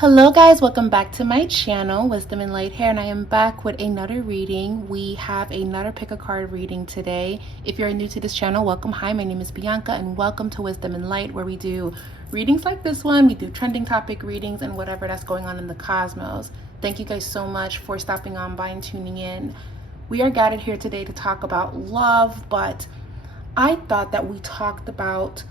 Hello guys, welcome back to my channel, Wisdom and Light here, and I am back with another reading. We have another pick a card reading today. If you're new to this channel, welcome. Hi, my name is Bianca and welcome to Wisdom and Light, where we do readings like this one. We do trending topic readings and whatever that's going on in the cosmos. Thank you guys so much for stopping on by and tuning in. We are gathered here today to talk about love, but I thought that we talked about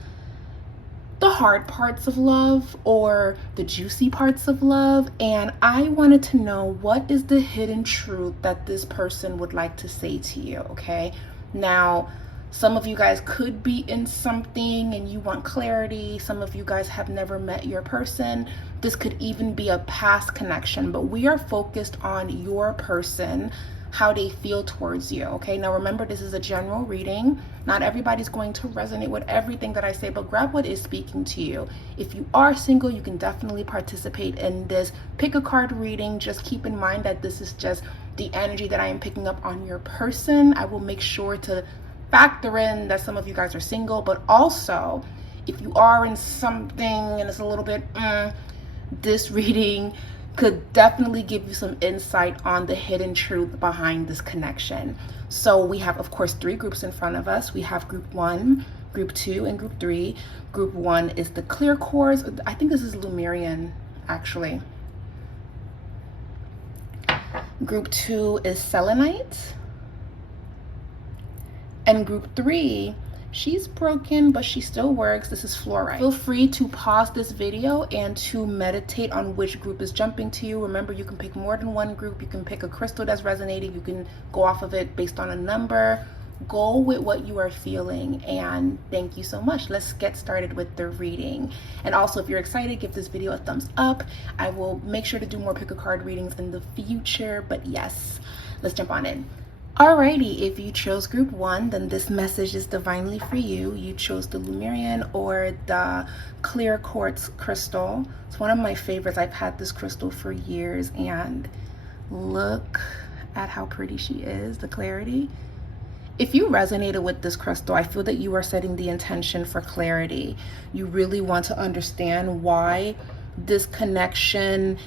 the hard parts of love or the juicy parts of love, and I wanted to know what is the hidden truth that this person would like to say to you. Okay, now some of you guys could be in something and you want clarity. Some of you guys have never met your person. This could even be a past connection, but we are focused on your person, how they feel towards you. Okay, now remember, this is a general reading. Not everybody's going to resonate with everything that I say, but grab what is speaking to you. If you are single, you can definitely participate in this pick a card reading. Just keep in mind that this is just the energy that I am picking up on your person. I will make sure to factor in that some of you guys are single, but also if you are in something and it's a little bit this reading could definitely give you some insight on the hidden truth behind this connection. So we have, of course, 3 groups in front of us. We have group 1, group 2, and group 3. Group 1 is the clear quartz. I think this is Lemurian, actually. Group 2 is selenite. And group 3, she's broken, but she still works. This is fluorite. Feel free to pause this video and to meditate on which group is jumping to you. Remember, you can pick more than one group. You can pick a crystal that's resonating. You can go off of it based on a number. Go with what you are feeling, and thank you so much. Let's get started with the reading. And also, if you're excited, give this video a thumbs up. I will make sure to do more pick a card readings in the future, but yes, let's jump on in. Alrighty, if you chose group 1, then this message is divinely for you. You chose the Lemurian or the clear quartz crystal. It's one of my favorites. I've had this crystal for years, and look at how pretty she is, the clarity. If you resonated with this crystal, I feel that you are setting the intention for clarity. You really want to understand why this connection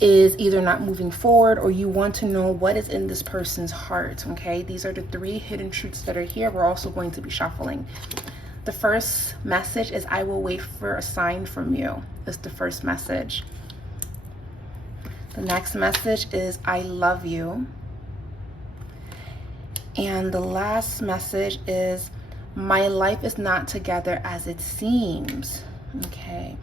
is either not moving forward, or you want to know what is in this person's heart. Okay, these are the 3 hidden truths that are here. We're also going to be shuffling. The first message is, I will wait for a sign from you. That's the first message. The next message is, I love you. And the last message is, my life is not together as it seems. Okay,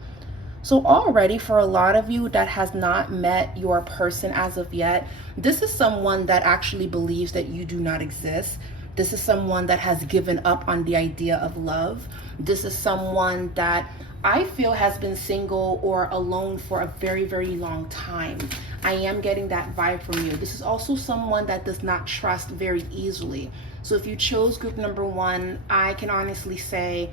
so already for a lot of you that has not met your person as of yet, this is someone that actually believes that you do not exist. This is someone that has given up on the idea of love. This is someone that I feel has been single or alone for a very, very long time. I am getting that vibe from you. This is also someone that does not trust very easily. So if you chose group number 1, I can honestly say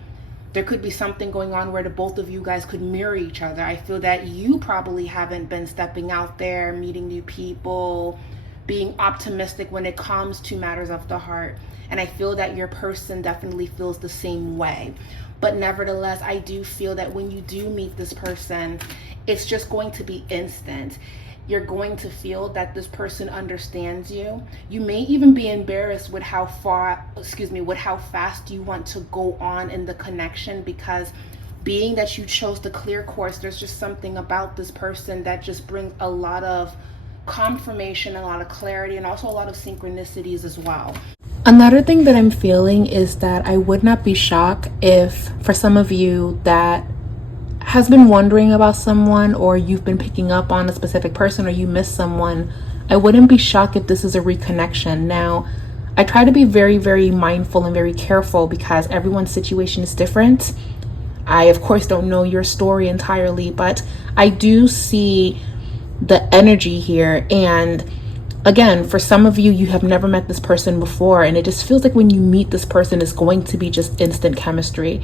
there could be something going on where the both of you guys could mirror each other. I feel that you probably haven't been stepping out there, meeting new people, being optimistic when it comes to matters of the heart. And I feel that your person definitely feels the same way. But nevertheless, I do feel that when you do meet this person, it's just going to be instant. You're going to feel that this person understands you. You may even be embarrassed with how fast you want to go on in the connection, because being that you chose the clear course, there's just something about this person that just brings a lot of confirmation, a lot of clarity, and also a lot of synchronicities as well. Another thing that I'm feeling is that I would not be shocked if, for some of you that has been wondering about someone, or you've been picking up on a specific person, or you miss someone, I wouldn't be shocked if this is a reconnection. Now, I try to be very, very mindful and very careful because everyone's situation is different. I, of course, don't know your story entirely, but I do see the energy here. And again, for some of you, you have never met this person before, and it just feels like when you meet this person, it's going to be just instant chemistry.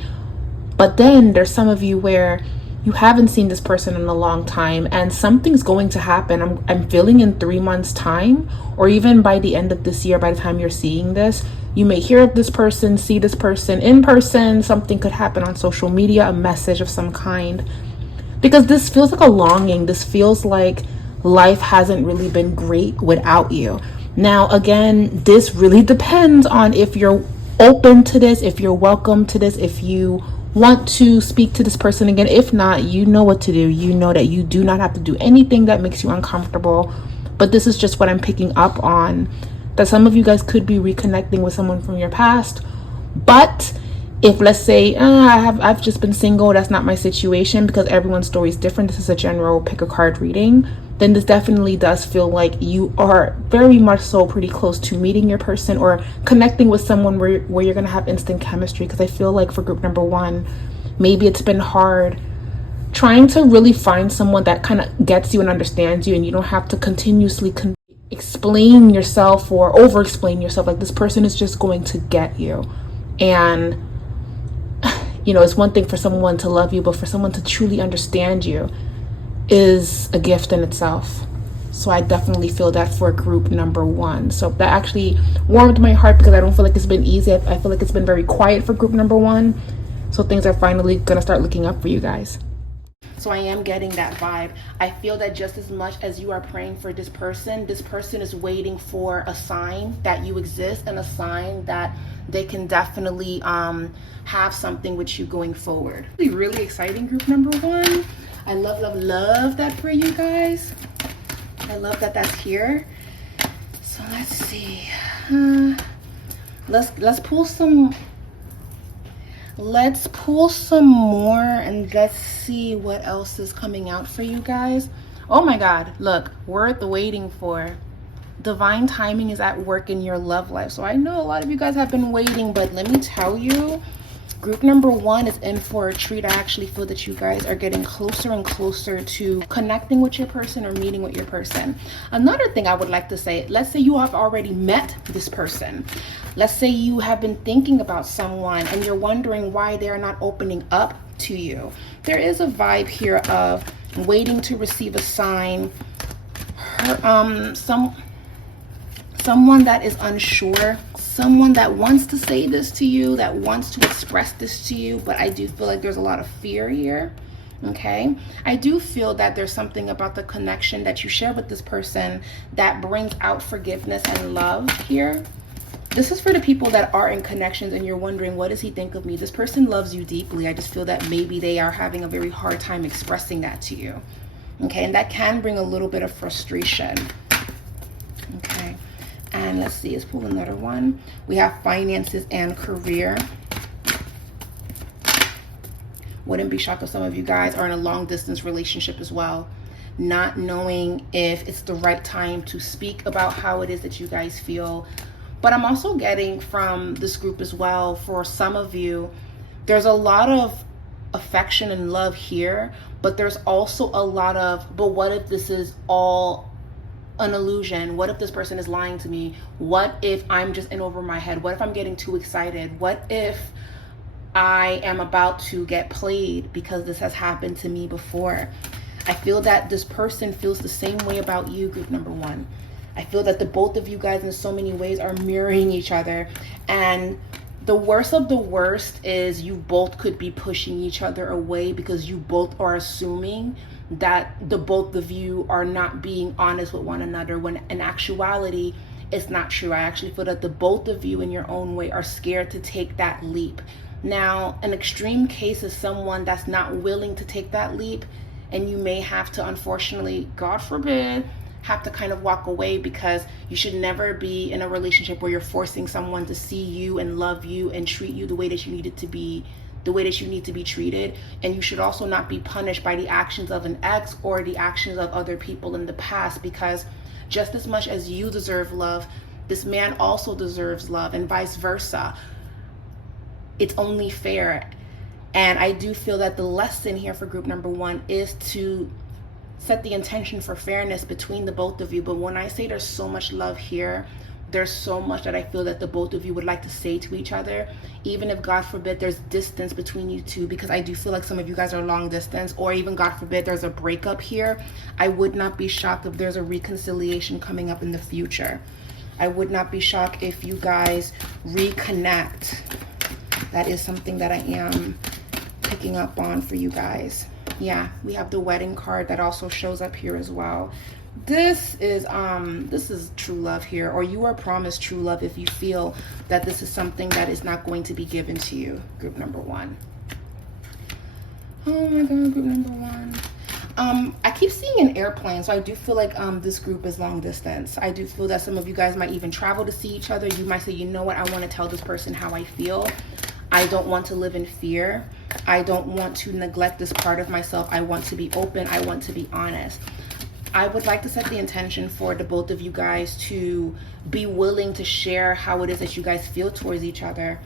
But then there's some of you where you haven't seen this person in a long time, and something's going to happen. I'm feeling in 3 months time, or even by the end of this year, by the time you're seeing this, you may hear of this person, see this person in person. Something could happen on social media, a message of some kind. because this feels like a longing. This feels like life hasn't really been great without you. Now, again, this really depends on if you're open to this, if you're welcome to this, if you want to speak to this person again. If not, you know what to do. You know that you do not have to do anything that makes you uncomfortable. But this is just what I'm picking up on, that some of you guys could be reconnecting with someone from your past. But if, let's say, I've just been single, that's not my situation, because everyone's story is different, this is a general pick a card reading, then this definitely does feel like you are very much so pretty close to meeting your person or connecting with someone where you're going to have instant chemistry. Because I feel like for group number one, maybe it's been hard trying to really find someone that kind of gets you and understands you, and you don't have to continuously explain yourself or over explain yourself. Like, this person is just going to get you. And you know, it's one thing for someone to love you, but for someone to truly understand you is a gift in itself. So I definitely feel that for group number one. So that actually warmed my heart, because I don't feel like it's been easy. I feel like it's been very quiet for group number one. So things are finally gonna start looking up for you guys. So I am getting that vibe. I feel that just as much as you are praying for this person is waiting for a sign that you exist, and a sign that they can definitely have something with you going forward. Really exciting, group number one. I love that for you guys. I love that that's here. So let's see. Let's pull some. Let's pull some more, and let's see what else is coming out for you guys. Oh my God, look, worth waiting for. Divine timing is at work in your love life. So I know a lot of you guys have been waiting, but let me tell you, group number one is in for a treat. I actually feel that you guys are getting closer and closer to connecting with your person or meeting with your person. Another thing I would like to say, let's say you have already met this person. Let's say you have been thinking about someone and you're wondering why they're not opening up to you. There is a vibe here of waiting to receive a sign. Someone that is unsure, someone that wants to say this to you, that wants to express this to you, but I do feel like there's a lot of fear here. Okay, I do feel that there's something about the connection that you share with this person that brings out forgiveness and love here. This is for the people that are in connections and you're wondering, what does he think of me? This person loves you deeply. I just feel that maybe they are having a very hard time expressing that to you. Okay, and that can bring a little bit of frustration. Okay, and let's see, let's pull another one. We have finances and career. Wouldn't be shocked if some of you guys are in a long distance relationship as well, not knowing if it's the right time to speak about how it is that you guys feel. But I'm also getting from this group as well, for some of you, there's a lot of affection and love here, but there's also a lot of, but what if this is all an illusion? What if this person is lying to me? What if I'm just in over my head? What if I'm getting too excited? What if I am about to get played, because this has happened to me before? I feel that this person feels the same way about you, group number one. I feel that the both of you guys in so many ways are mirroring each other, and the worst of the worst is you both could be pushing each other away because you both are assuming that the both of you are not being honest with one another, when in actuality it's not true. I actually feel that the both of you in your own way are scared to take that leap. Now, an extreme case is someone that's not willing to take that leap, and you may have to, unfortunately, God forbid, have to kind of walk away, because you should never be in a relationship where you're forcing someone to see you and love you and treat you the way that you need it to be, the way that you need to be treated. And you should also not be punished by the actions of an ex or the actions of other people in the past, because just as much as you deserve love, this man also deserves love, and vice versa. It's only fair. And I do feel that the lesson here for group number one is to set the intention for fairness between the both of you. But when I say there's so much love here, there's so much that I feel that the both of you would like to say to each other, even if, God forbid, there's distance between you two, because I do feel like some of you guys are long distance, or even, God forbid, there's a breakup here. I would not be shocked if there's a reconciliation coming up in the future. I would not be shocked if you guys reconnect. That is something that I am picking up on for you guys. Yeah, we have the wedding card that also shows up here as well. This is true love here, or you are promised true love if you feel that this is something that is not going to be given to you. Group number one. Oh my god, group number one. I keep seeing an airplane, so I do feel like this group is long distance. I do feel that some of you guys might even travel to see each other. You might say, you know what, I want to tell this person how I feel. I don't want to live in fear. I don't want to neglect this part of myself. I want to be open. I want to be honest. I would like to set the intention for the both of you guys to be willing to share how it is that you guys feel towards each other.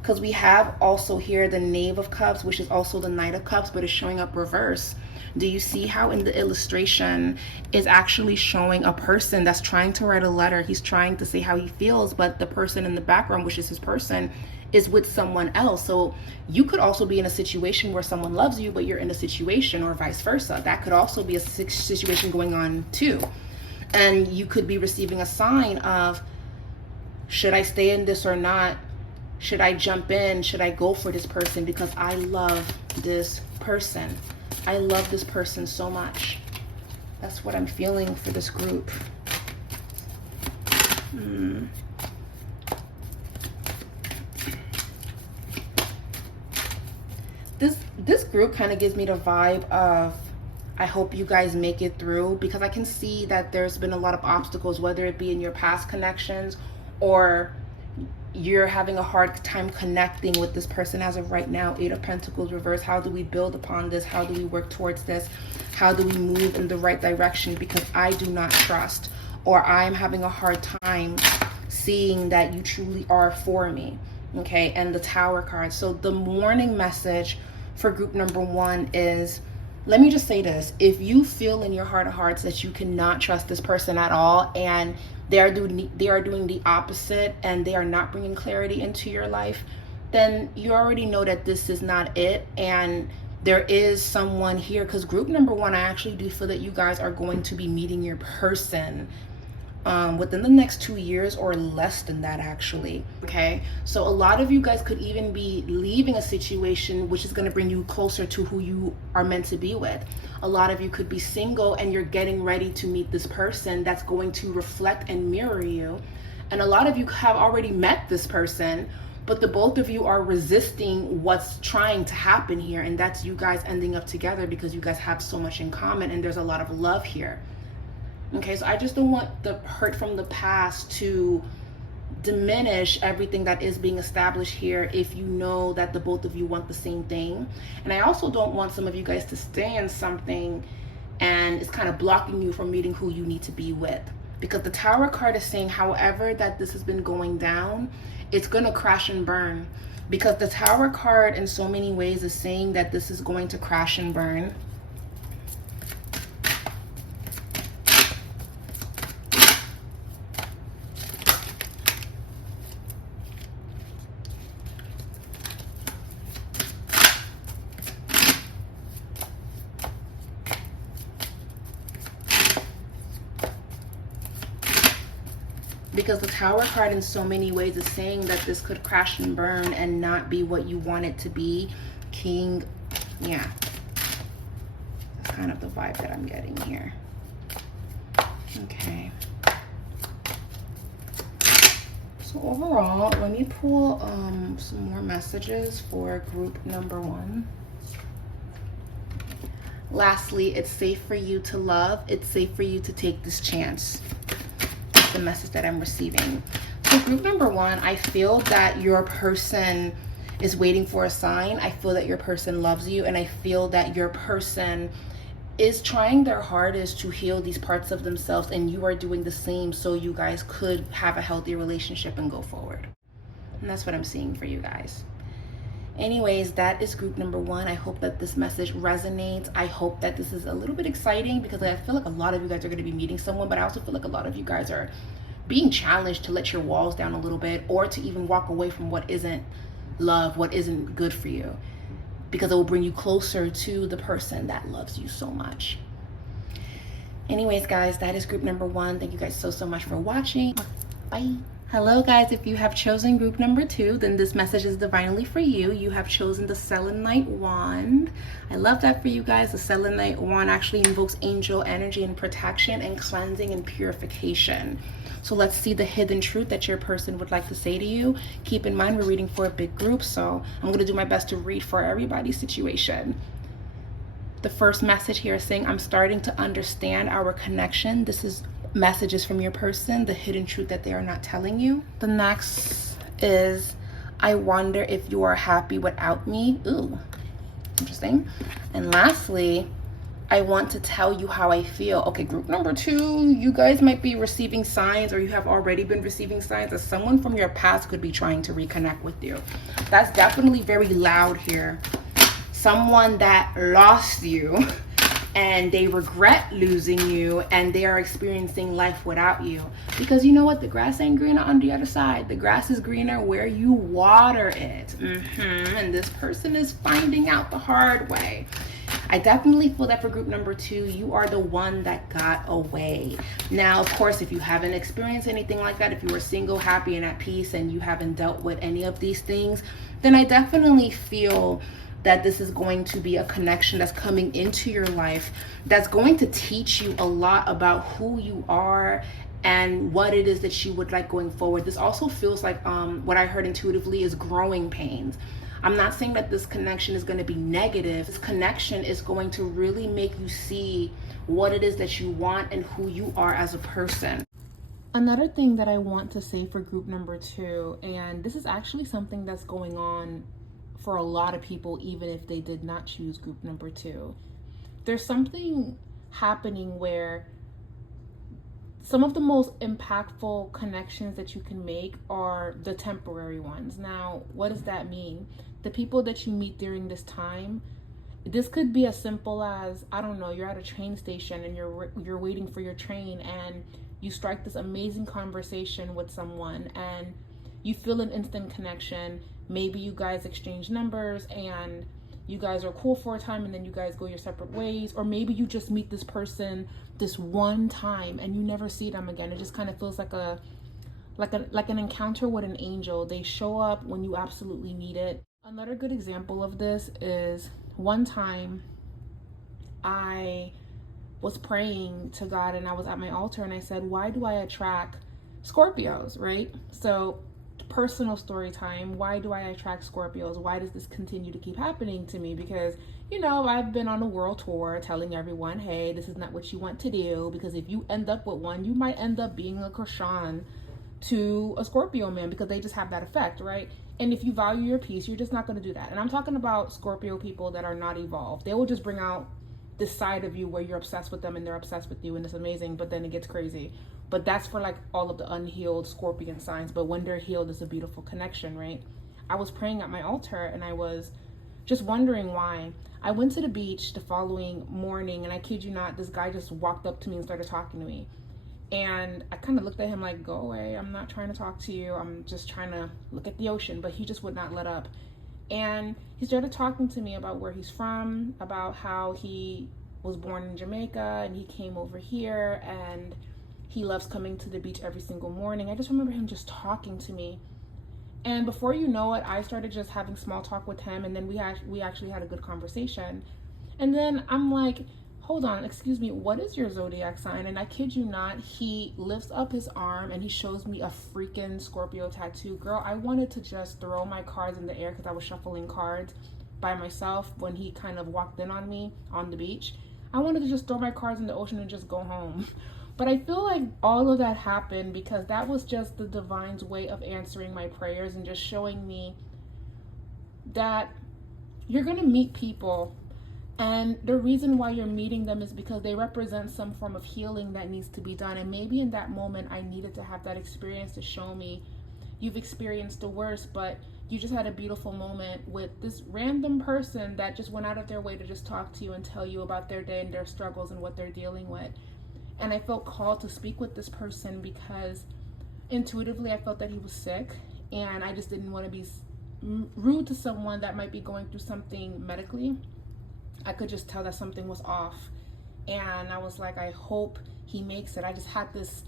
Because we have also here the Knave of Cups, which is also the Knight of Cups, but it's showing up reverse. Do you see how in the illustration is actually showing a person that's trying to write a letter? He's trying to say how he feels, but the person in the background, which is his person, is with someone else. So you could also be in a situation where someone loves you, but you're in a situation, or vice versa. That could also be a situation going on too. And you could be receiving a sign of, should I stay in this or not? Should I jump in? Should I go for this person? Because I love this person. I love this person so much. That's what I'm feeling for this group. This group kind of gives me the vibe of, I hope you guys make it through, because I can see that there's been a lot of obstacles, whether it be in your past connections or you're having a hard time connecting with this person as of right now. Eight of Pentacles reverse. How do we build upon this? How do we work towards this? How do we move in the right direction? Because I do not trust, or I'm having a hard time seeing that you truly are for me. Okay, and the Tower card. So the warning message for group number one is, let me just say this. If you feel in your heart of hearts that you cannot trust this person at all, and they are doing the opposite, and they are not bringing clarity into your life, then you already know that this is not it. And there is someone here, because group number one, I actually do feel that you guys are going to be meeting your person within the next 2 years, or less than that actually. Okay, so a lot of you guys could even be leaving a situation which is going to bring you closer to who you are meant to be with. A lot of you could be single and you're getting ready to meet this person that's going to reflect and mirror you. And a lot of you have already met this person, but the both of you are resisting what's trying to happen here, and that's you guys ending up together because you guys have so much in common, and there's a lot of love here. Okay, so I just don't want the hurt from the past to diminish everything that is being established here, if you know that the both of you want the same thing. And I also don't want some of you guys to stay in something and it's kind of blocking you from meeting who you need to be with. Because the Tower card is saying, however that this has been going down, it's going to crash and burn. Because the Tower card in so many ways is saying that this is going to crash and burn. Because the Tower card in so many ways is saying that this could crash and burn and not be what you want it to be. King, yeah. That's kind of the vibe that I'm getting here. Okay. So overall, let me pull some more messages for group number one. Lastly, it's safe for you to love. It's safe for you to take this chance. The message that I'm receiving. So group number one, I feel that your person is waiting for a sign. I feel that your person loves you, and I feel that your person is trying their hardest to heal these parts of themselves, and you are doing the same so you guys could have a healthy relationship and go forward. And that's what I'm seeing for you guys. Anyways, that is group number one. I hope that this message resonates. I hope that this is a little bit exciting, because I feel like a lot of you guys are going to be meeting someone, but I also feel like a lot of you guys are being challenged to let your walls down a little bit, or to even walk away from what isn't love, what isn't good for you, because it will bring you closer to the person that loves you so much. Anyways, guys, that is group number one. Thank you guys so much for watching. Bye. Hello guys, if you have chosen group number 2, then this message is divinely for you. You have chosen the selenite wand. I love that for you guys. The selenite wand actually invokes angel energy and protection and cleansing and purification. So let's see the hidden truth that your person would like to say to you. Keep in mind, we're reading for a big group, so I'm going to do my best to read for everybody's situation. The first message here is saying, I'm starting to understand our connection. This is messages from your person, the hidden truth that they are not telling you. The next is, I wonder if you are happy without me. Ooh, interesting. And lastly, I want to tell you how I feel. Okay, group number 2, you guys might be receiving signs, or you have already been receiving signs that someone from your past could be trying to reconnect with you. That's definitely very loud here. Someone that lost you and they regret losing you, and they are experiencing life without you. Because you know what? The grass ain't greener on the other side. The grass is greener where you water it. And this person is finding out the hard way. I definitely feel that for group number 2, you are the one that got away. Now, of course, if you haven't experienced anything like that, if you were single, happy, and at peace, and you haven't dealt with any of these things, then I definitely feel that this is going to be a connection that's coming into your life that's going to teach you a lot about who you are and what it is that you would like going forward. This also feels like what I heard intuitively is growing pains. I'm not saying that this connection is going to be negative. This connection is going to really make you see what it is that you want and who you are as a person. Another thing that I want to say for group number 2, and this is actually something that's going on for a lot of people, even if they did not choose group number 2. There's something happening where some of the most impactful connections that you can make are the temporary ones. Now, what does that mean? The people that you meet during this time, this could be as simple as, I don't know, you're at a train station and you're waiting for your train, and you strike this amazing conversation with someone and you feel an instant connection. Maybe you guys exchange numbers and you guys are cool for a time, and then you guys go your separate ways. Or maybe you just meet this person this one time and you never see them again. It just kind of feels like an encounter with an angel. They show up when you absolutely need it. Another good example of this is one time I was praying to God and I was at my altar and I said, why do I attract Scorpios, right? So personal story time. Why do I attract Scorpios? Why does this continue to keep happening to me? Because, you know, I've been on a world tour telling everyone, hey, this is not what you want to do, because if you end up with one, you might end up being a Krishan to a Scorpio man, because they just have that effect, right? And if you value your peace, you're just not going to do that. And I'm talking about Scorpio people that are not evolved. They will just bring out this side of you where you're obsessed with them and they're obsessed with you, and it's amazing, but then it gets crazy. But that's for like all of the unhealed Scorpion signs. But when they're healed, it's a beautiful connection, right? I was praying at my altar and I was just wondering why. I went to the beach the following morning, and I kid you not, this guy just walked up to me and started talking to me. And I kind of looked at him like, go away, I'm not trying to talk to you, I'm just trying to look at the ocean. But he just would not let up. And he started talking to me about where he's from, about how he was born in Jamaica and he came over here and he loves coming to the beach every single morning. I just remember him just talking to me. And before you know it, I started just having small talk with him, and then we actually had a good conversation. And then I'm like, hold on, excuse me, what is your zodiac sign? And I kid you not, he lifts up his arm and he shows me a freaking Scorpio tattoo. Girl, I wanted to just throw my cards in the air because I was shuffling cards by myself when he kind of walked in on me on the beach. I wanted to just throw my cards in the ocean and just go home. But I feel like all of that happened because that was just the divine's way of answering my prayers and just showing me that you're going to meet people, and the reason why you're meeting them is because they represent some form of healing that needs to be done. And maybe in that moment I needed to have that experience to show me you've experienced the worst, but you just had a beautiful moment with this random person that just went out of their way to just talk to you and tell you about their day and their struggles and what they're dealing with. And I felt called to speak with this person because intuitively I felt that he was sick, and I just didn't want to be rude to someone that might be going through something medically. I could just tell that something was off, and I was like, I hope he makes it. I just had this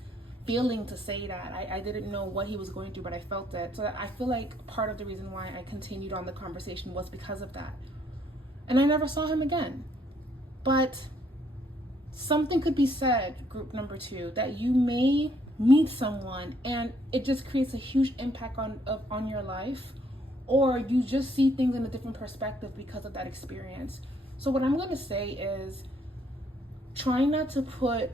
feeling to say that. I didn't know what he was going through, but I felt it. So I feel like part of the reason why I continued on the conversation was because of that. And I never saw him again. But something could be said, group number 2, that you may meet someone and it just creates a huge impact on your life, or you just see things in a different perspective because of that experience. So what I'm going to say is, try not to put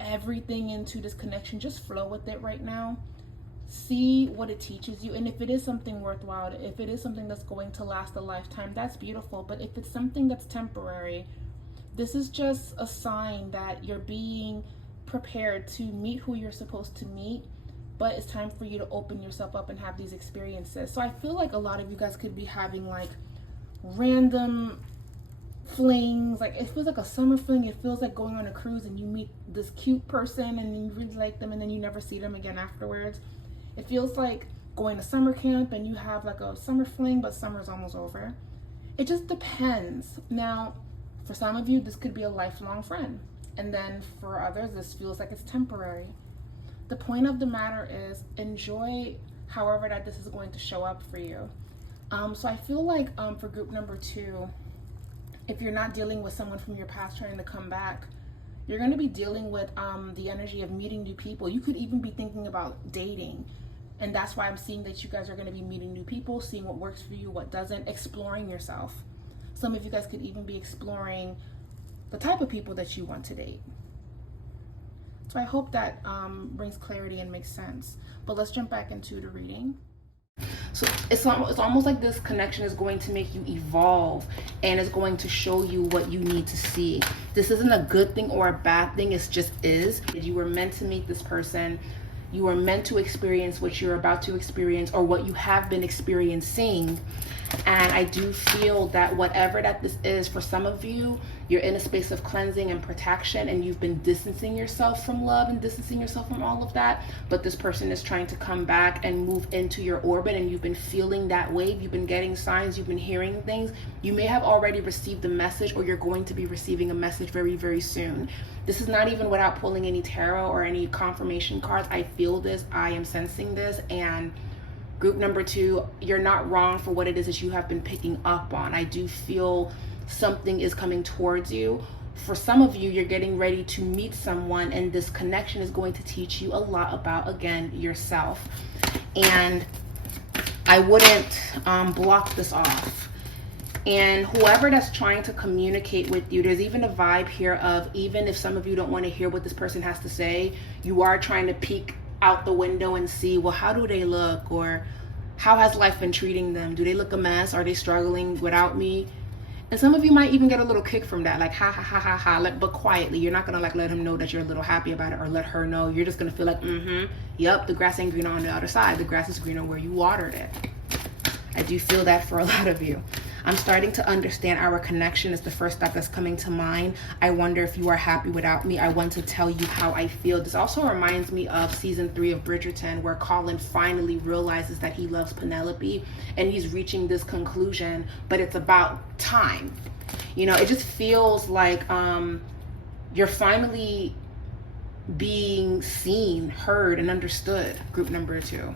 everything into this connection. Just flow with it right now. See what it teaches you, and if it is something worthwhile, if it is something that's going to last a lifetime, that's beautiful. But if it's something that's temporary, this is just a sign that you're being prepared to meet who you're supposed to meet, but it's time for you to open yourself up and have these experiences. So I feel like a lot of you guys could be having like random flings. Like, it feels like a summer fling. It feels like going on a cruise and you meet this cute person and you really like them and then you never see them again afterwards. It feels like going to summer camp and you have like a summer fling, but summer's almost over. It just depends. Now, for some of you, this could be a lifelong friend. And then for others, this feels like it's temporary. The point of the matter is, enjoy however that this is going to show up for you. So I feel like for group number 2, if you're not dealing with someone from your past trying to come back, you're going to be dealing with the energy of meeting new people. You could even be thinking about dating. And that's why I'm seeing that you guys are going to be meeting new people, seeing what works for you, what doesn't, exploring yourself. Some of you guys could even be exploring the type of people that you want to date. So I hope that brings clarity and makes sense. But let's jump back into the reading. So it's almost like this connection is going to make you evolve and it's going to show you what you need to see. This isn't a good thing or a bad thing. It just is. You were meant to meet this person. You were meant to experience what you're about to experience or what you have been experiencing. And I do feel that whatever that this is, for some of you, you're in a space of cleansing and protection and you've been distancing yourself from love and distancing yourself from all of that. But this person is trying to come back and move into your orbit, and you've been feeling that wave. You've been getting signs. You've been hearing things. You may have already received the message, or you're going to be receiving a message very, very soon. This is not even without pulling any tarot or any confirmation cards. I feel this. I am sensing this. And group number 2, you're not wrong for what it is that you have been picking up on. I do feel something is coming towards you. For some of you, you're getting ready to meet someone, and this connection is going to teach you a lot about, again, yourself. And I wouldn't block this off. And whoever that's trying to communicate with you, there's even a vibe here of, even if some of you don't want to hear what this person has to say, you are trying to peek out the window and see, well, how do they look, or how has life been treating them? Do they look a mess? Are they struggling without me? And some of you might even get a little kick from that, like ha ha ha ha ha, like, but quietly. You're not gonna like let him know that you're a little happy about it, or let her know. You're just gonna feel like, yep, the grass ain't greener on the other side. The grass is greener where you watered it. I do feel that for a lot of you. I'm starting to understand our connection is the first step that's coming to mind. I wonder if you are happy without me. I want to tell you how I feel. This also reminds me of season 3 of Bridgerton, where Colin finally realizes that he loves Penelope and he's reaching this conclusion, but it's about time. You know, it just feels like you're finally being seen, heard, and understood, group number 2.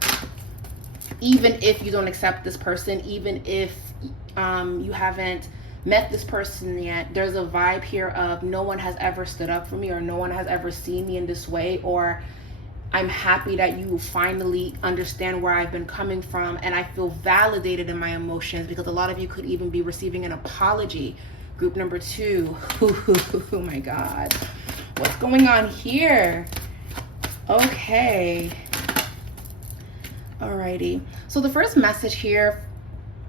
Even if you don't accept this person, even if you haven't met this person yet, there's a vibe here of, no one has ever stood up for me, or no one has ever seen me in this way, or I'm happy that you finally understand where I've been coming from, and I feel validated in my emotions, because a lot of you could even be receiving an apology. Group number 2. Oh my God. What's going on here? Okay. Alrighty. So the first message here,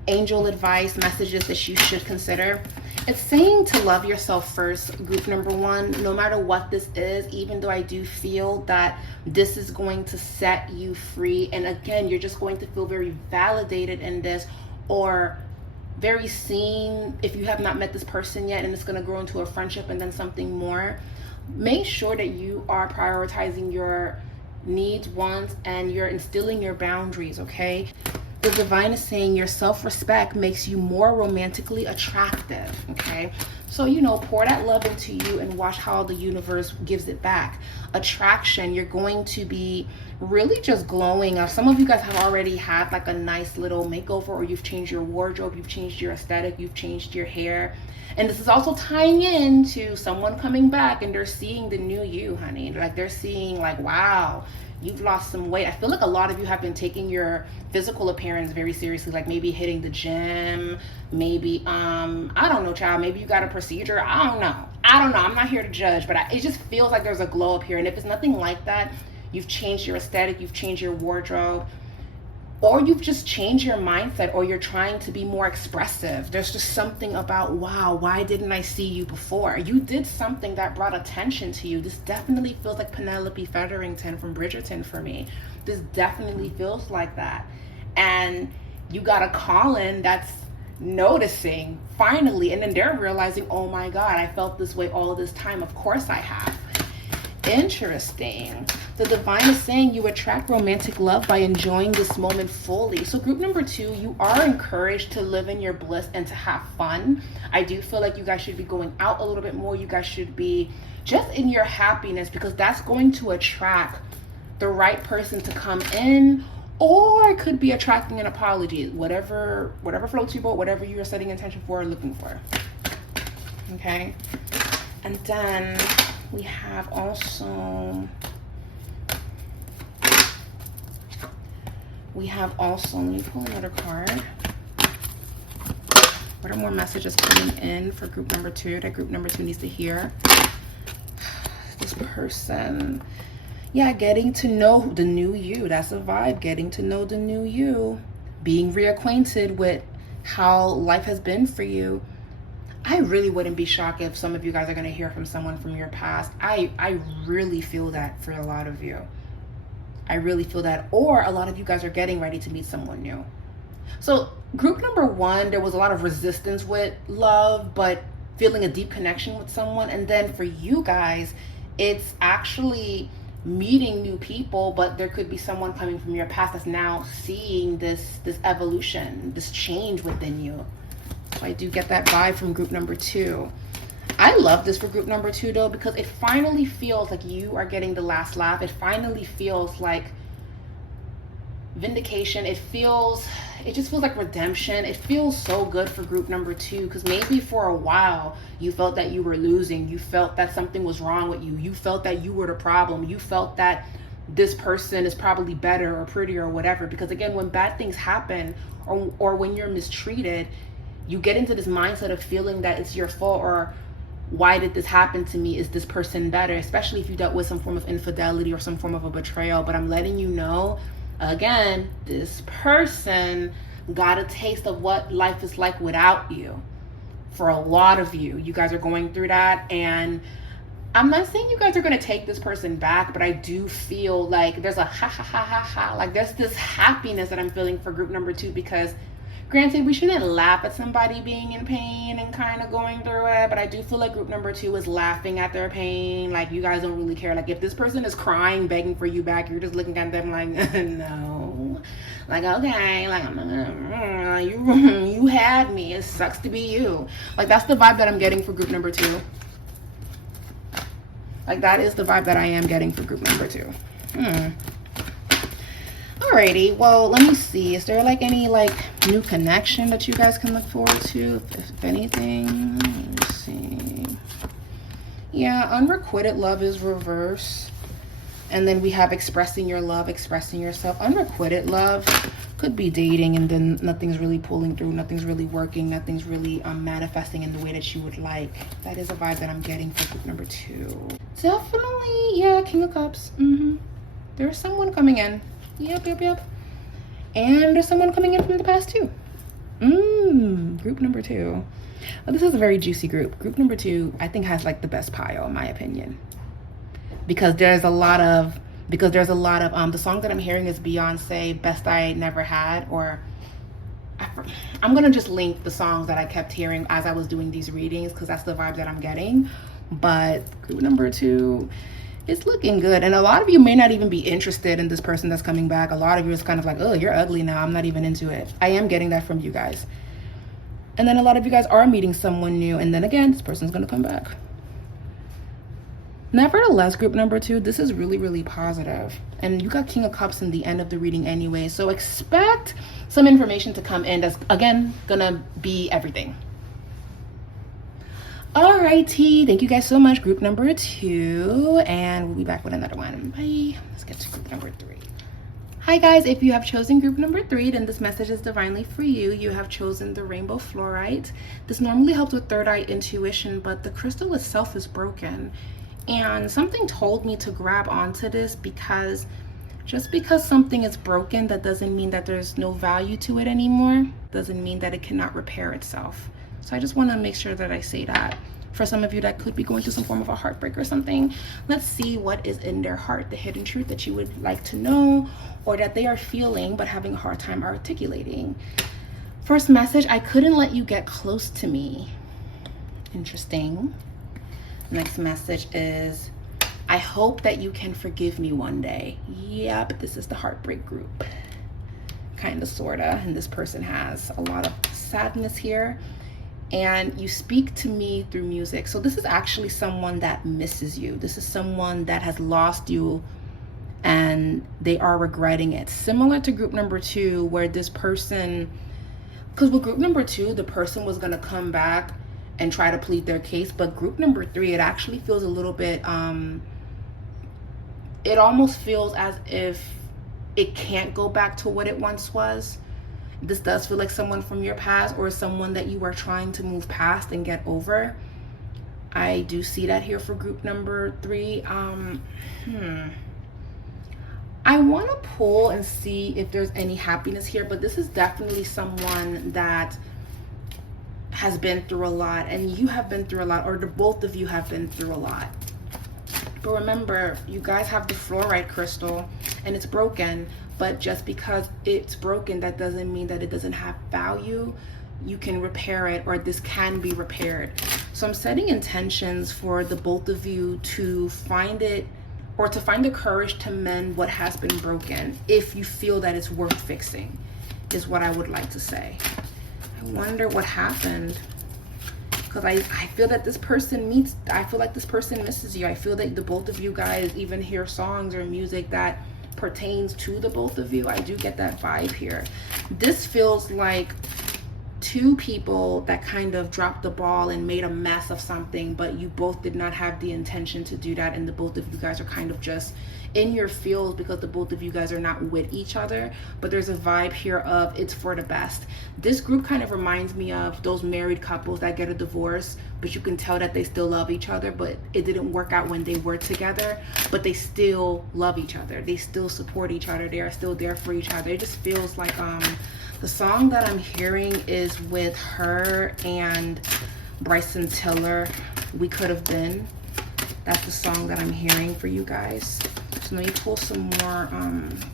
angel advice, messages that you should consider. It's saying to love yourself first, group number 1, no matter what this is, even though I do feel that this is going to set you free. And again, you're just going to feel very validated in this, or very seen if you have not met this person yet, and it's going to grow into a friendship and then something more. Make sure that you are prioritizing your needs, wants, and you're instilling your boundaries, okay? The divine is saying your self-respect makes you more romantically attractive, okay? So, you know, pour that love into you and watch how the universe gives it back. Attraction, you're going to be really just glowing. Some of you guys have already had like a nice little makeover, or you've changed your wardrobe, you've changed your aesthetic, you've changed your hair. And this is also tying into someone coming back and they're seeing the new you, honey. Like they're seeing like, wow, you've lost some weight. I feel like a lot of you have been taking your physical appearance very seriously, like maybe hitting the gym, maybe, I don't know, child, maybe you got a procedure. I don't know. I'm not here to judge, but it just feels like there's a glow up here. And if it's nothing like that, you've changed your aesthetic, you've changed your wardrobe, or you've just changed your mindset, or you're trying to be more expressive. There's just something about, wow, why didn't I see you before? You did something that brought attention to you. This definitely feels like Penelope Featherington from Bridgerton for me. This definitely feels like that. And you got a call-in that's noticing finally, and then they're realizing, oh my God, I felt this way all this time. Of course I have. Interesting. The divine is saying you attract romantic love by enjoying this moment fully. So group number 2, you are encouraged to live in your bliss and to have fun. I do feel like you guys should be going out a little bit more. You guys should be just in your happiness, because that's going to attract the right person to come in, or it could be attracting an apology. Whatever floats your boat, whatever you're setting intention for or looking for. Okay. And then we have also, let me pull another card. What are more messages coming in for group number 2 that group number 2 needs to hear? This person, yeah, getting to know the new you. That's a vibe. Getting to know the new you. Being reacquainted with how life has been for you. I really wouldn't be shocked if some of you guys are going to hear from someone from your past. I really feel that for a lot of you. I really feel that. Or a lot of you guys are getting ready to meet someone new. So group number 1, there was a lot of resistance with love, but feeling a deep connection with someone. And then for you guys, it's actually meeting new people, but there could be someone coming from your past that's now seeing this evolution, this change within you. So I do get that vibe from group number 2. I love this for group number 2 though, because it finally feels like you are getting the last laugh. It finally feels like vindication. It just feels like redemption. It feels so good for group number 2, because maybe for a while you felt that you were losing. You felt that something was wrong with you. You felt that you were the problem. You felt that this person is probably better or prettier or whatever. Because again, when bad things happen, or when you're mistreated, you get into this mindset of feeling that it's your fault, or why did this happen to me? Is this person better? Especially if you dealt with some form of infidelity or some form of a betrayal. But I'm letting you know, again, this person got a taste of what life is like without you. For a lot of you, you guys are going through that. And I'm not saying you guys are going to take this person back, but I do feel like there's a ha. Like there's this happiness that I'm feeling for group number 2, because granted, we shouldn't laugh at somebody being in pain and kind of going through it, but I do feel like group number 2 is laughing at their pain. Like, you guys don't really care. Like, if this person is crying, begging for you back, you're just looking at them like, no. Like, okay, like, you had me. It sucks to be you. Like, that's the vibe that I'm getting for group number 2. Like, that is the vibe that I am getting for group number 2. Alrighty, well, let me see. Is there like any like new connection that you guys can look forward to, if anything? Let me see. Yeah, unrequited love is reverse. And then we have expressing your love, expressing yourself. Unrequited love could be dating and then nothing's really pulling through, nothing's really working, nothing's really manifesting in the way that you would like. That is a vibe that I'm getting for group number 2. Definitely, yeah, King of Cups. There's someone coming in. Yep. And there's someone coming in from the past too. Group number 2. Well, this is a very juicy group. Group number 2, I think, has like the best pile in my opinion. Because there's a lot of the song that I'm hearing is Beyonce, Best I Never Had, or I'm gonna just link the songs that I kept hearing as I was doing these readings, because that's the vibe that I'm getting. But group number 2, it's looking good. And a lot of you may not even be interested in this person that's coming back. A lot of you is kind of like, oh, you're ugly now, I'm not even into it. I am getting that from you guys. And then a lot of you guys are meeting someone new, and then again, this person's going to come back. Nevertheless, group number 2, this is really, really positive. And you got King of Cups in the end of the reading anyway, so expect some information to come in that's, again, gonna be everything. Alrighty, thank you guys so much, group number 2, and we'll be back with another one. Bye. Let's get to group number 3. Hi guys, if you have chosen group number 3, then this message is divinely for you. You have chosen the rainbow fluorite. This normally helps with third eye intuition, but the crystal itself is broken. And something told me to grab onto this, because just because something is broken, that doesn't mean that there's no value to it anymore. Doesn't mean that it cannot repair itself. So I just want to make sure that I say that. For some of you that could be going through some form of a heartbreak or something, let's see what is in their heart, the hidden truth that you would like to know, or that they are feeling but having a hard time articulating. First message, I couldn't let you get close to me. Interesting. Next message is, I hope that you can forgive me one day. Yep, this is the heartbreak group. Kind of, sort of. And this person has a lot of sadness here. And you speak to me through music. So this is actually someone that misses you. This is someone that has lost you and they are regretting it. Similar to group number 2, where this person, because with group number 2, the person was going to come back and try to plead their case, but group number 3, it actually feels a little bit, it almost feels as if it can't go back to what it once was. This does feel like someone from your past, or someone that you are trying to move past and get over. I do see that here for group number 3. I want to pull and see if there's any happiness here, but this is definitely someone that has been through a lot, and you have been through a lot, or the both of you have been through a lot. But remember, you guys have the fluorite crystal and it's broken, but just because it's broken, that doesn't mean that it doesn't have value. You can repair it, or this can be repaired. So I'm setting intentions for the both of you to find it, or to find the courage to mend what has been broken, if you feel that it's worth fixing, is what I would like to say. I wonder what happened, because I feel that this person I feel like this person misses you. I feel that the both of you guys even hear songs or music that pertains to the both of you. I do get that vibe here. This feels like 2 people that kind of dropped the ball and made a mess of something, but you both did not have the intention to do that, and the both of you guys are kind of just in your fields because the both of you guys are not with each other. But there's a vibe here of it's for the best. This group kind of reminds me of those married couples that get a divorce, but you can tell that they still love each other, but it didn't work out when they were together, but they still love each other, they still support each other, they are still there for each other. It just feels like the song that I'm hearing is with her and Bryson Tiller, We Could Have Been. That's the song that I'm hearing for you guys. So let me pull some more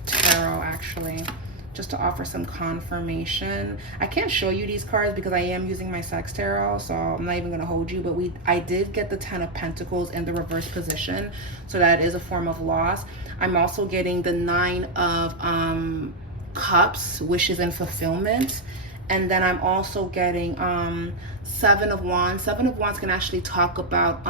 tarot, actually, just to offer some confirmation. I can't show you these cards because I am using my sex tarot, so I'm not even going to hold you, but I did get the 10 of Pentacles in the reverse position, so that is a form of loss. I'm also getting the 9 of Cups, wishes and fulfillment. And then I'm also getting 7 of Wands. 7 of Wands can actually talk about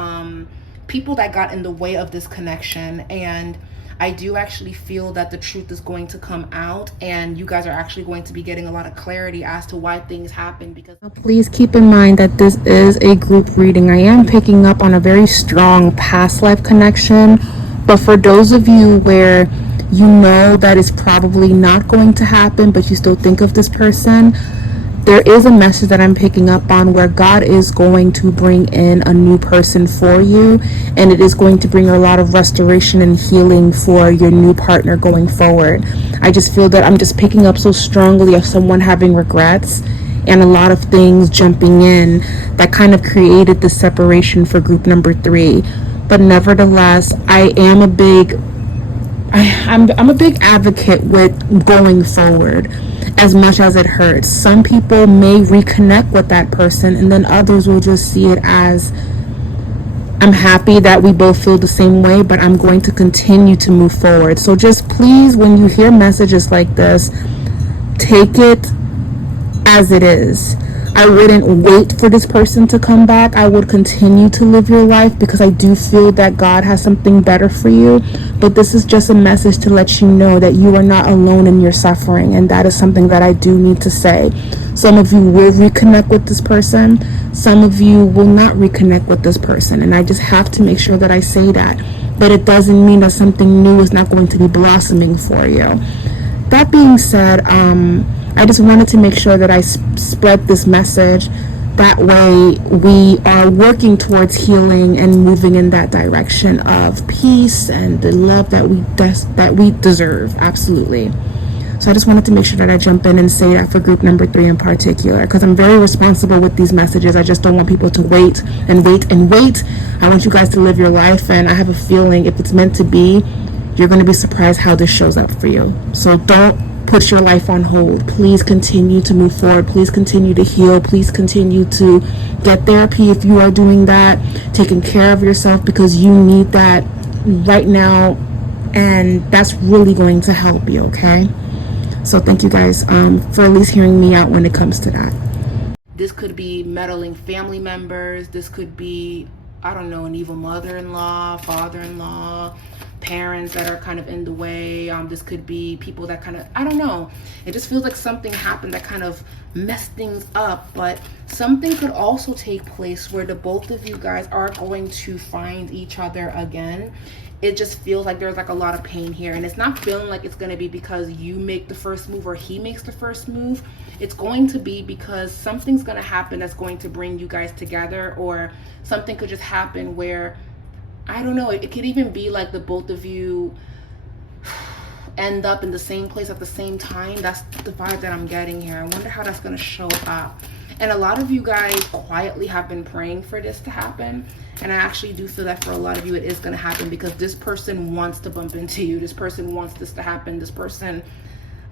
people that got in the way of this connection, and I do actually feel that the truth is going to come out, and you guys are actually going to be getting a lot of clarity as to why things happen. Because please keep in mind that this is a group reading. I am picking up on a very strong past life connection, but for those of you where you know that is probably not going to happen, but you still think of this person, there is a message that I'm picking up on where God is going to bring in a new person for you, and it is going to bring a lot of restoration and healing for your new partner going forward. I just feel that I'm just picking up so strongly of someone having regrets and a lot of things jumping in that kind of created the separation for group number 3. But nevertheless, I'm a big advocate with going forward, as much as it hurts. Some people may reconnect with that person, and then others will just see it as, I'm happy that we both feel the same way, but I'm going to continue to move forward. So just please, when you hear messages like this, take it as it is. I wouldn't wait for this person to come back. I would continue to live your life because I do feel that God has something better for you. But this is just a message to let you know that you are not alone in your suffering. And that is something that I do need to say. Some of you will reconnect with this person. Some of you will not reconnect with this person. And I just have to make sure that I say that. But it doesn't mean that something new is not going to be blossoming for you. That being said, I just wanted to make sure that I spread this message. That way we are working towards healing and moving in that direction of peace and the love that we deserve. Absolutely. So I just wanted to make sure that I jump in and say that for group number 3 in particular, because I'm very responsible with these messages. I just don't want people to wait and wait and wait. I want you guys to live your life, and I have a feeling if it's meant to be, you're going to be surprised how this shows up for you. So don't put your life on hold. Please continue to move forward. Please continue to heal. Please continue to get therapy if you are doing that, taking care of yourself, because you need that right now, and that's really going to help you, okay? So thank you guys for at least hearing me out when it comes to that. This could be meddling family members. This could be, I don't know, an evil mother-in-law, father-in-law, parents that are kind of in the way. This could be people that kind of, I don't know. It just feels like something happened that kind of messed things up. But something could also take place where the both of you guys are going to find each other again. It just feels like there's like a lot of pain here, and it's not feeling like it's going to be because you make the first move or he makes the first move. It's going to be because something's going to happen that's going to bring you guys together, or something could just happen where, I don't know, it could even be like the both of you end up in the same place at the same time. That's the vibe that I'm getting here. I wonder how that's going to show up. And a lot of you guys quietly have been praying for this to happen. And I actually do feel that for a lot of you, it is going to happen because this person wants to bump into you. This person wants this to happen. This person,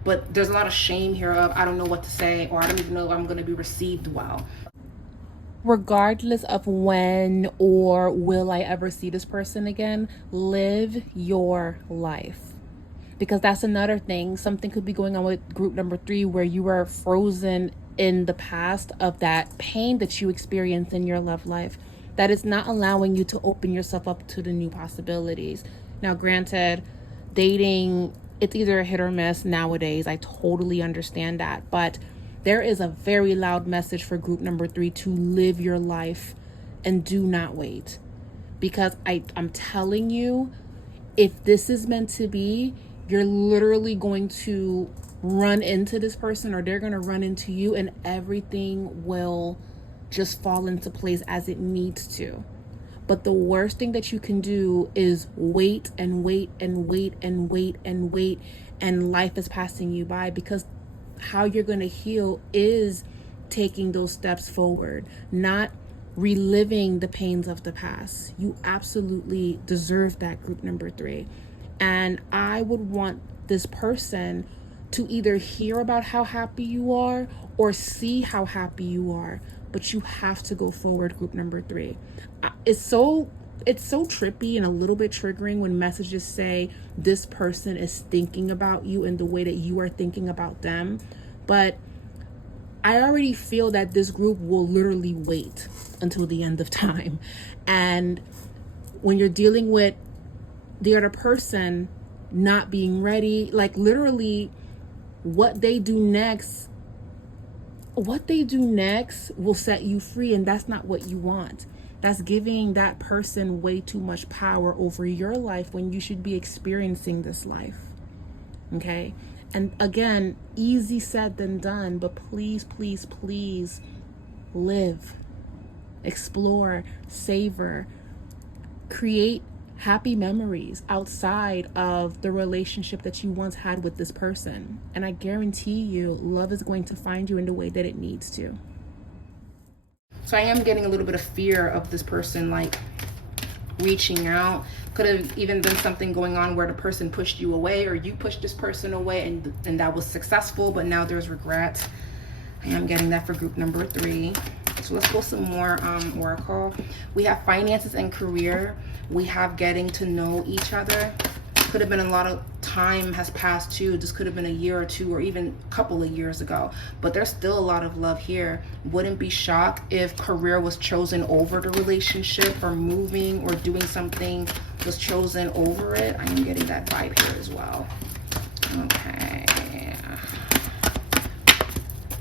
but there's a lot of shame here of, I don't know what to say, or I don't even know if I'm going to be received well. Regardless of when or will I ever see this person again, live your life. Because that's another thing. Something could be going on with group number 3 where you are frozen in the past of that pain that you experienced in your love life, that is not allowing you to open yourself up to the new possibilities. Now, granted, dating, it's either a hit or miss nowadays. I totally understand that. But there is a very loud message for group number 3 to live your life and do not wait. Because I'm telling you, if this is meant to be, you're literally going to run into this person, or they're going to run into you, and everything will just fall into place as it needs to. But the worst thing that you can do is wait and wait and wait and wait and wait, and life is passing you by, because how you're going to heal is taking those steps forward, not reliving the pains of the past. You absolutely deserve that, group number 3. And I would want this person to either hear about how happy you are or see how happy you are, but you have to go forward, group number 3. It's so trippy and a little bit triggering when messages say this person is thinking about you in the way that you are thinking about them. But I already feel that this group will literally wait until the end of time. And when you're dealing with the other person not being ready, like literally what they do next will set you free, and that's not what you want. That's giving that person way too much power over your life when you should be experiencing this life. Okay? And again, easy said than done, but please, please, please live, explore, savor, create happy memories outside of the relationship that you once had with this person. And I guarantee you, love is going to find you in the way that it needs to. So I am getting a little bit of fear of this person, like reaching out. Could have even been something going on where the person pushed you away, or you pushed this person away, and that was successful, but now there's regret. I am getting that for group number 3. So let's go some more oracle. We have finances and career. We have getting to know each other. could have been a lot of time has passed too. This could have been a year or two or even a couple of years ago, but there's still a lot of love here. Wouldn't be shocked if career was chosen over the relationship, or moving or doing something was chosen over it. I am getting that vibe here as well. Okay.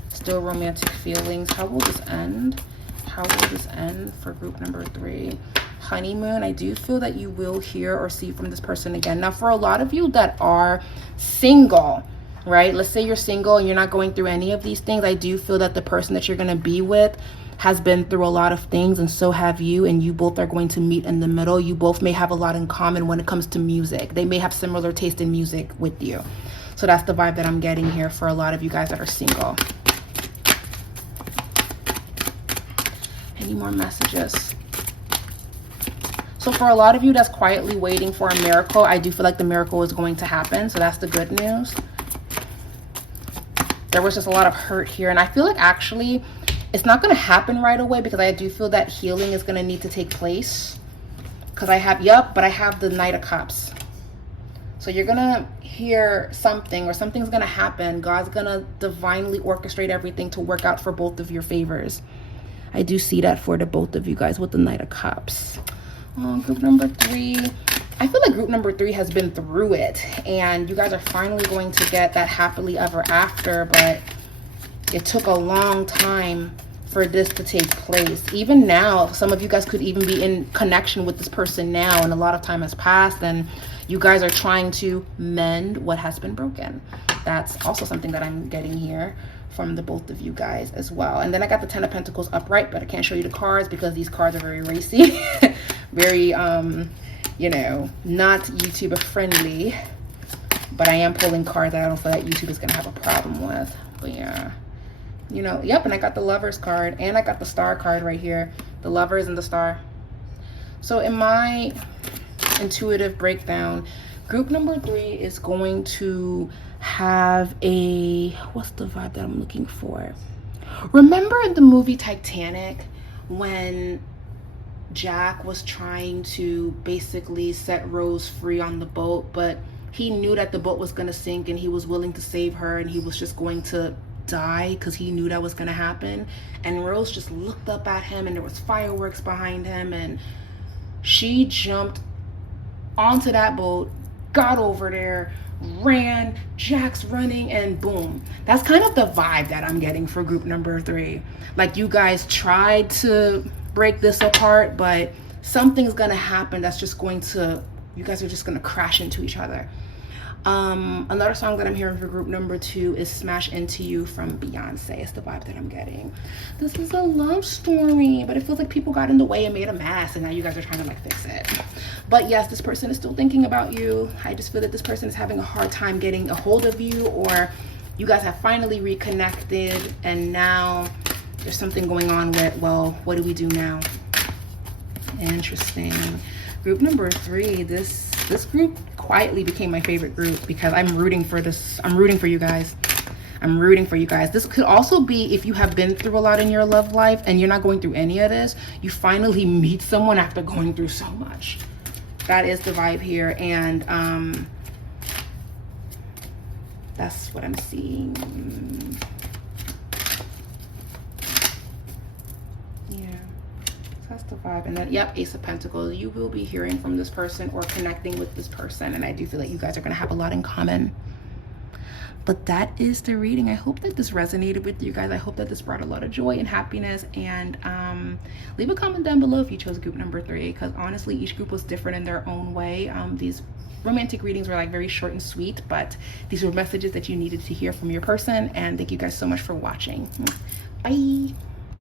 Still romantic feelings. How will this end? How will this end for group number 3? Honeymoon. I do feel that you will hear or see from this person again. Now, for a lot of you that are single, right? Let's say you're single and you're not going through any of these things. I do feel that the person that you're going to be with has been through a lot of things, and so have you, and you both are going to meet in the middle. You both may have a lot in common when it comes to music. They may have similar taste in music with you. So that's the vibe that I'm getting here for a lot of you guys that are single. Any more messages? So for a lot of you that's quietly waiting for a miracle, I do feel like the miracle is going to happen. So that's the good news. There was just a lot of hurt here. And I feel like actually it's not going to happen right away, because I do feel that healing is going to need to take place. Because I have, but I have the Knight of Cups. So you're going to hear something, or something's going to happen. God's going to divinely orchestrate everything to work out for both of your favors. I do see that for the both of you guys with the Knight of Cups. Group number 3. I feel like group number 3 has been through it, and you guys are finally going to get that happily ever after, but it took a long time for this to take place. Even now, some of you guys could even be in connection with this person now, and a lot of time has passed, and you guys are trying to mend what has been broken. That's also something that I'm getting here from the both of you guys as well. And then I got the 10 of Pentacles upright, but I can't show you the cards because these cards are very racy. Very, you know, not YouTuber friendly. But I am pulling cards that I don't feel like YouTube is going to have a problem with. But yeah. You know, yep, and I got the Lovers card. And I got the Star card right here. The Lovers and the Star. So in my intuitive breakdown, group number 3 is going to have a, what's the vibe that I'm looking for? Remember in the movie Titanic when Jack was trying to basically set Rose free on the boat, but he knew that the boat was going to sink and he was willing to save her, and he was just going to die because he knew that was going to happen. And Rose just looked up at him, and there was fireworks behind him, and she jumped onto that boat, got over there, ran, Jack's running, and boom. That's kind of the vibe that I'm getting for group number 3. Like, you guys tried to break this apart, but something's gonna happen that's just going to, you guys are just gonna crash into each other. Another song that I'm hearing for group number 2 is Smash Into You from Beyonce. It's the vibe that I'm getting. This is a love story, but it feels like people got in the way and made a mess, and now you guys are trying to like fix it. But yes, this person is still thinking about you. I just feel that this person is having a hard time getting a hold of you, or you guys have finally reconnected, and now there's something going on with, well, what do we do now? Interesting. Group number 3, this group quietly became my favorite group because I'm rooting for this. I'm rooting for you guys. I'm rooting for you guys. This could also be if you have been through a lot in your love life and you're not going through any of this, you finally meet someone after going through so much. That is the vibe here, and that's what I'm seeing. Yeah, that's the vibe. And then, yep, Ace of Pentacles. You will be hearing from this person or connecting with this person, and I do feel that you guys are going to have a lot in common. But that is the reading. I hope that this resonated with you guys. I hope that this brought a lot of joy and happiness. And leave a comment down below if you chose group number 3, because honestly, each group was different in their own way. These romantic readings were like very short and sweet, but these were messages that you needed to hear from your person. And thank you guys so much for watching. Bye.